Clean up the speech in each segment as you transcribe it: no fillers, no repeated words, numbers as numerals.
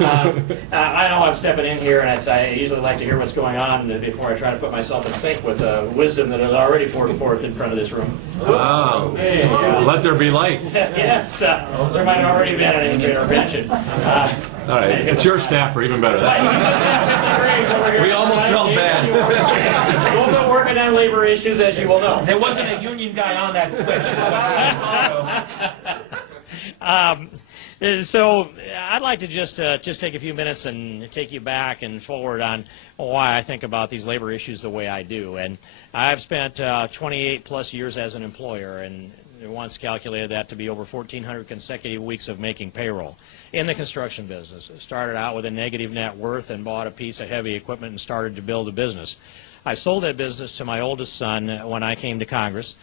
I know I'm stepping in here, and I usually like to hear what's going on before I try to put myself in sync with wisdom that is already poured forth in front of this room. Oh, Hey, let there be light. Yes, there might have already been an intervention. All right, it's your staffer, even better. We almost felt bad. We've been working on labor issues, as you will know. There wasn't a union guy on that switch. So I'd like to just take a few minutes and take you back and forward on why I think about these labor issues the way I do. And I've spent 28 plus years as an employer, and once calculated that to be over 1,400 consecutive weeks of making payroll in the construction business. Started out with a negative net worth and bought a piece of heavy equipment and started to build a business. I sold that business to my oldest son when I came to Congress.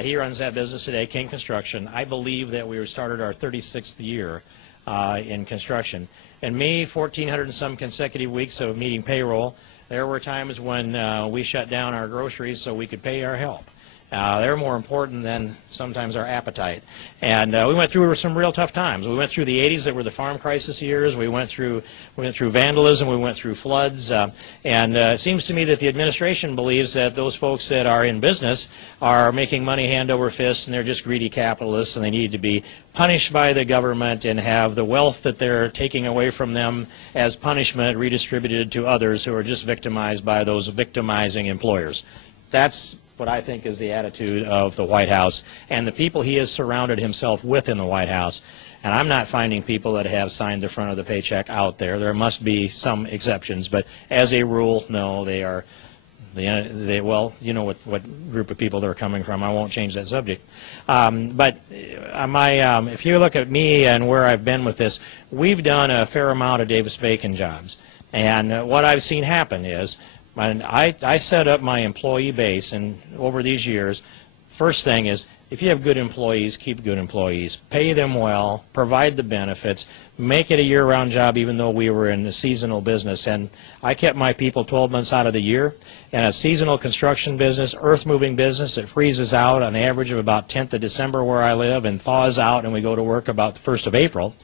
He runs that business today, King Construction. I believe that we started our 36th year in construction. And me, 1,400 and some consecutive weeks of meeting payroll. There were times when we shut down our groceries so we could pay our help. They're more important than sometimes our appetite. And we went through some real tough times. We went through the 80s that were the farm crisis years. We went through vandalism. We went through floods. And it seems to me that the administration believes that those folks that are in business are making money hand over fist, and they're just greedy capitalists, and they need to be punished by the government and have the wealth that they're taking away from them as punishment redistributed to others who are just victimized by those victimizing employers. That's what I think is the attitude of the White House and the people he has surrounded himself with in the White House. And I'm not finding people that have signed the front of the paycheck out there. There must be some exceptions, but as a rule, no, they are, well, you know what group of people they're coming from. I won't change that subject. If you look at me and where I've been with this, we've done a fair amount of Davis-Bacon jobs. And what I've seen happen is, I set up my employee base, and over these years, first thing is, if you have good employees, keep good employees. Pay them well, provide the benefits, make it a year-round job even though we were in a seasonal business. And I kept my people 12 months out of the year. In a seasonal construction business, earth-moving business, it freezes out on average of about 10th of December where I live and thaws out, and we go to work about the 1st of April.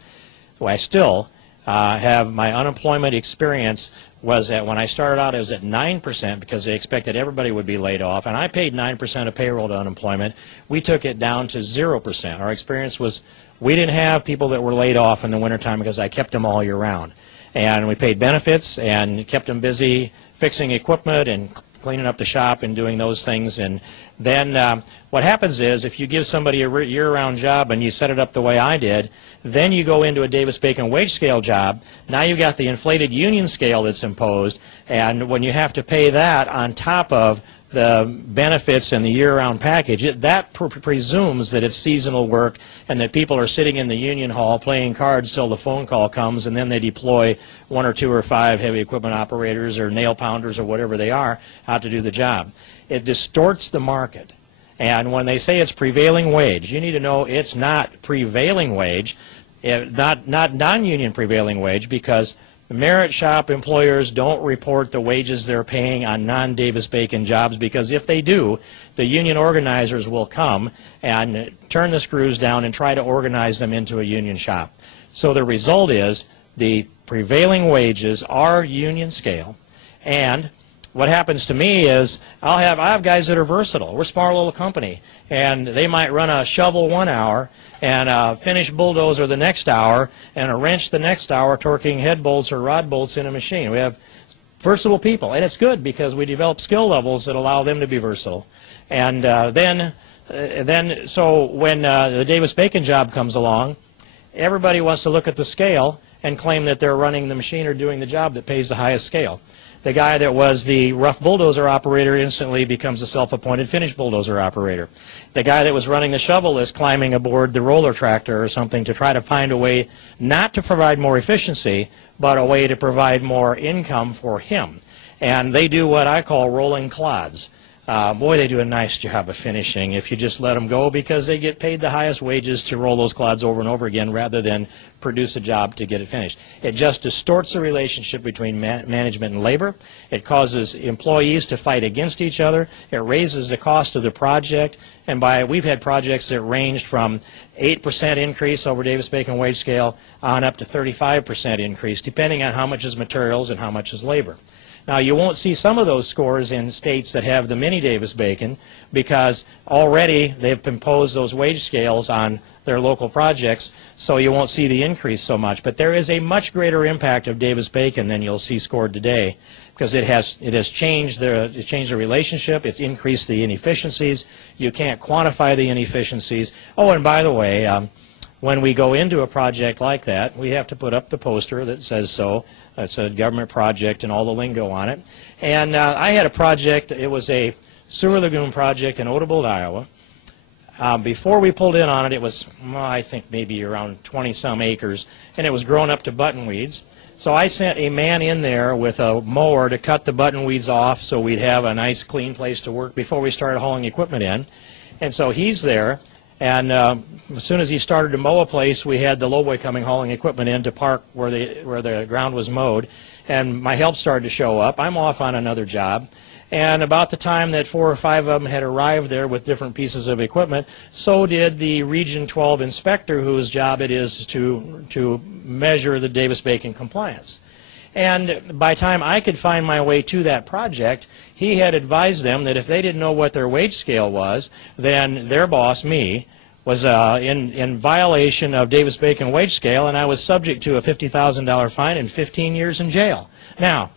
Well, I still have my unemployment experience was that when I started out, it was at 9% because they expected everybody would be laid off, and I paid 9% of payroll to unemployment. We took it down to 0%. Our experience was we didn't have people that were laid off in the wintertime because I kept them all year round. And we paid benefits and kept them busy fixing equipment and cleaning up the shop and doing those things. And then what happens is if you give somebody a year-round job and you set it up the way I did, then you go into a Davis-Bacon wage scale job. Now you've got the inflated union scale that's imposed, and when you have to pay that on top of the benefits and the year-round package, that presumes that it's seasonal work and that people are sitting in the union hall playing cards till the phone call comes, and then they deploy 1 or 2 or 5 heavy equipment operators or nail pounders or whatever they are out to do the job. It distorts the market. And when they say it's prevailing wage, you need to know it's not prevailing wage, not non-union prevailing wage, because the merit shop employers don't report the wages they're paying on non-Davis-Bacon jobs, because if they do, the union organizers will come and turn the screws down and try to organize them into a union shop. So the result is the prevailing wages are union scale, and what happens to me is I have guys that are versatile. We're a small little company, and they might run a shovel 1 hour and a finish bulldozer the next hour and a wrench the next hour torquing head bolts or rod bolts in a machine. We have versatile people, and it's good because we develop skill levels that allow them to be versatile. And so when the Davis-Bacon job comes along, everybody wants to look at the scale and claim that they're running the machine or doing the job that pays the highest scale. The guy that was the rough bulldozer operator instantly becomes a self-appointed finish bulldozer operator. The guy that was running the shovel is climbing aboard the roller tractor or something to try to find a way not to provide more efficiency, but a way to provide more income for him. And they do what I call rolling clods. boy, they do a nice job of finishing if you just let them go, because they get paid the highest wages to roll those clods over and over again rather than produce a job to get it finished. It just distorts the relationship between management and labor. It causes employees to fight against each other. It raises the cost of the project. And we've had projects that ranged from 8% increase over Davis-Bacon wage scale on up to 35% increase, depending on how much is materials and how much is labor. Now, you won't see some of those scores in states that have the mini Davis-Bacon, because already they've imposed those wage scales on their local projects, so you won't see the increase so much. But there is a much greater impact of Davis-Bacon than you'll see scored today, because it has changed the relationship. It's increased the inefficiencies. You can't quantify the inefficiencies. Oh, and by the way, when we go into a project like that, we have to put up the poster that says so. It's a government project and all the lingo on it. And I had a project. It was a sewer lagoon project in Odebolt, Iowa. Before we pulled in on it, it was, I think, maybe around 20-some acres, and it was grown up to buttonweeds. So I sent a man in there with a mower to cut the buttonweeds off so we'd have a nice, clean place to work before we started hauling equipment in. And so he's there. And as soon as he started to mow a place, we had the lowboy coming hauling equipment in to park where the ground was mowed. And my help started to show up. I'm off on another job. And about the time that 4 or 5 of them had arrived there with different pieces of equipment, so did the Region 12 inspector, whose job it is to measure the Davis-Bacon compliance. And by the time I could find my way to that project, he had advised them that if they didn't know what their wage scale was, then their boss, me, was in violation of Davis-Bacon wage scale, and I was subject to a $50,000 fine and 15 years in jail. Now,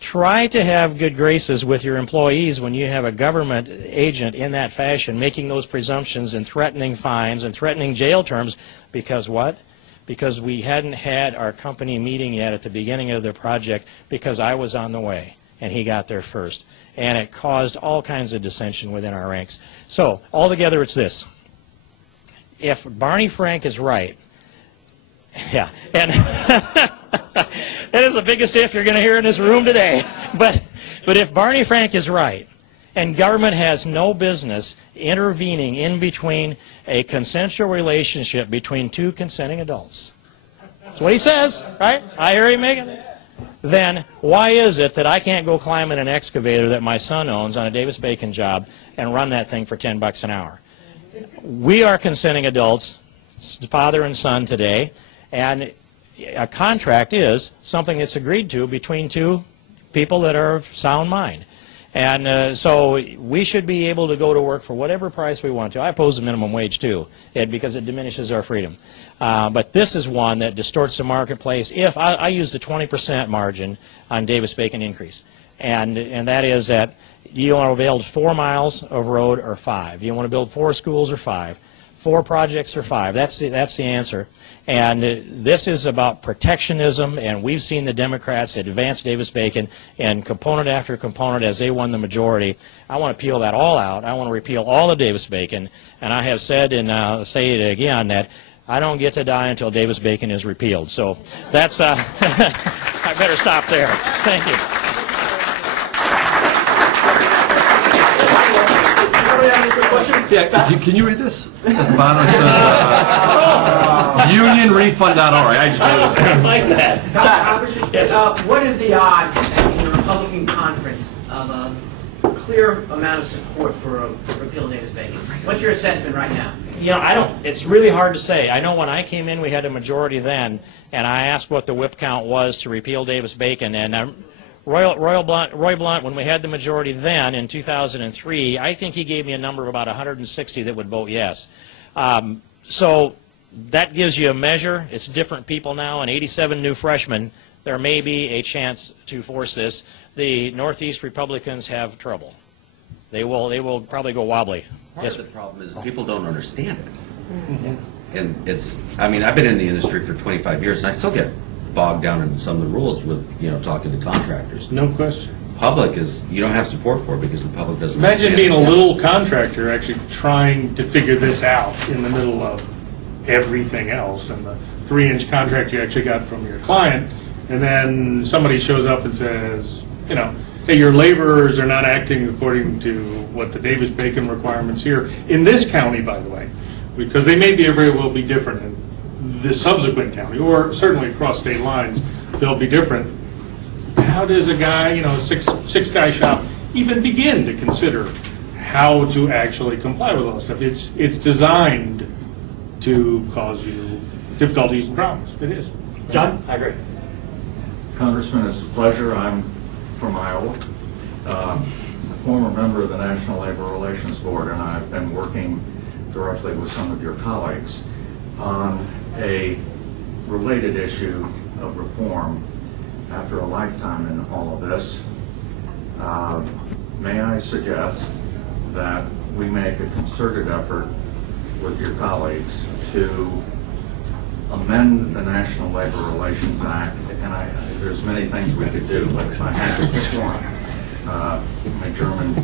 try to have good graces with your employees when you have a government agent in that fashion, making those presumptions and threatening fines and threatening jail terms, because what? Because we hadn't had our company meeting yet at the beginning of the project, because I was on the way and he got there first. And it caused all kinds of dissension within our ranks. So, altogether it's this. If Barney Frank is right, yeah, and that is the biggest if you're going to hear in this room today. But if Barney Frank is right, and government has no business intervening in between a consensual relationship between 2 consenting adults. That's what he says, right? I hear him making it. Then why is it that I can't go climb in an excavator that my son owns on a Davis-Bacon job and run that thing for $10 an hour? We are consenting adults, father and son today, and a contract is something that's agreed to between 2 people that are of sound mind. And so we should be able to go to work for whatever price we want to. I oppose the minimum wage too, because it diminishes our freedom. But this is one that distorts the marketplace. If I use the 20% margin on Davis-Bacon increase, and that is that you want to build 4 miles of road or 5. You want to build 4 schools or 5. 4 projects or 5. That's the answer. And this is about protectionism, and we've seen the Democrats advance Davis-Bacon in component after component as they won the majority. I want to peel that all out. I want to repeal all of Davis-Bacon, and I have said, and I'll say it again, that I don't get to die until Davis-Bacon is repealed. So that's, I better stop there. Thank you. Yeah, can you read this? At the bottom it says unionrefund.org. I just I like that. Yes. What is the odds in the Republican conference of a clear amount of support for a repeal of Davis-Bacon? What's your assessment right now? You know, it's really hard to say. I know when I came in, we had a majority then, and I asked what the whip count was to repeal Davis-Bacon, and Roy Blunt, when we had the majority then in 2003, I think he gave me a number of about 160 that would vote yes. So that gives you a measure. It's different people now, and 87 new freshmen. There may be a chance to force this. The Northeast Republicans have trouble. They will probably go wobbly. Part of the problem is people don't understand it. Mm-hmm. And it's, I mean, I've been in the industry for 25 years, and I still get bogged down in some of the rules with, talking to contractors. No question. Public is, you don't have support for it because the public doesn't Imagine being a it. little contractor actually trying to figure this out in the middle of everything else, and the 3-inch contract you actually got from your client, and then somebody shows up and says, because hey, your laborers are not acting according to what the Davis-Bacon requirements here, in this county, by the way, because they may be very well be different in the subsequent county, or certainly across state lines, they'll be different. How does a guy, you know, six-guy shop even begin to consider how to actually comply with all this stuff? It's designed to cause you difficulties and problems. It is. John? I agree. Congressman, it's a pleasure. I'm from Iowa, a former member of the National Labor Relations Board, and I've been working directly with some of your colleagues on a related issue of reform after a lifetime in all of this. May I suggest that we make a concerted effort with your colleagues to amend the National Labor Relations Act, and there's many things we could do, but if I had to pick one, my German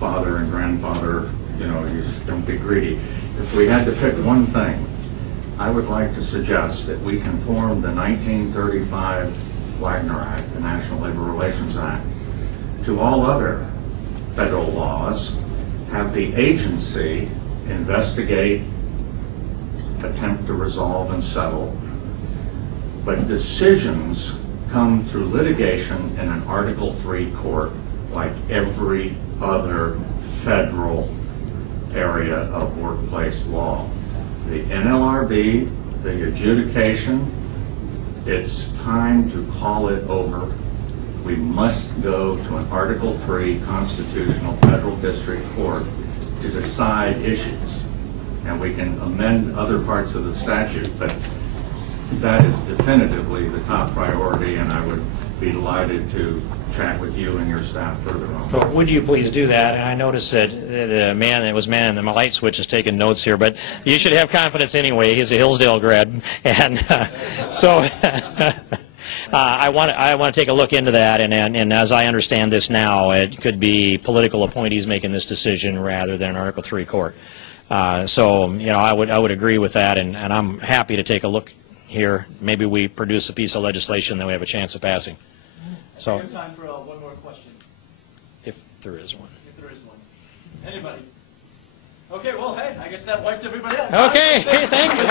father and grandfather, you know, you don't be greedy. If we had to pick one thing, I would like to suggest that we conform the 1935 Wagner Act, the National Labor Relations Act, to all other federal laws, have the agency investigate, attempt to resolve and settle, but decisions come through litigation in an Article III court like every other federal area of workplace law. The NLRB, the adjudication, it's time to call it over. We must go to an Article III constitutional federal district court to decide issues. And we can amend other parts of the statute, but that is definitively the top priority, and I would be delighted to chat with you and your staff further on that. Well, would you please do that? And I noticed that the man that was manning the light switch is taking notes here, but you should have confidence anyway. He's a Hillsdale grad, and so I want to take a look into that. And as I understand this now, it could be political appointees making this decision rather than an Article III court. So you know, I would agree with that, and I'm happy to take a look here. Maybe we produce a piece of legislation that we have a chance of passing. So, we have time for one more question, if there is one. if there is one. Anybody? Okay, well, hey, I guess that wiped everybody out. Okay, hey, thank you.